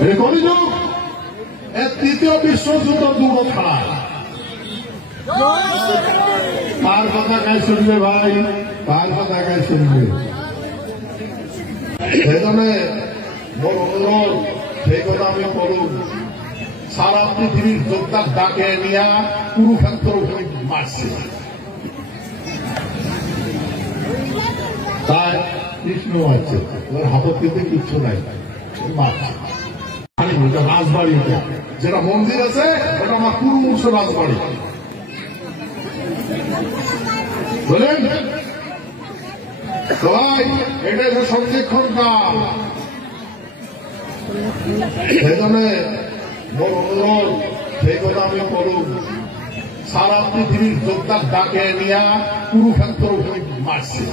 কলিযুগ তৃতীয় বিশ্বযুদ্ধ দূর ছাড়া কার কথা কায় শুনবে ভাই, কার কথা কায় শুনবে? সেজন্য বড় অনুরোধ, সেই কথা আমি বলুন, সারা পৃথিবীর যোদ্ধার ডাকে নিয়ে কুরুক্ষেত্র মারছে। তাই কৃষ্ণ আছে, ওর হাতের কিন্তু কিচ্ছু নাই, রাজবাড়ি যেটা মন্দির আছে ওটা আমার পুরুষ রাজবাড়ি, বলেন সবাই। এটা হচ্ছে সংরক্ষণ কাল। সেজন্য বড় অনুরোধ, সেই কথা আমি বলুন, সারা পৃথিবীর যোদ্ধার ডাকে নিয়ে কুরুক্ষেত্র মারছে।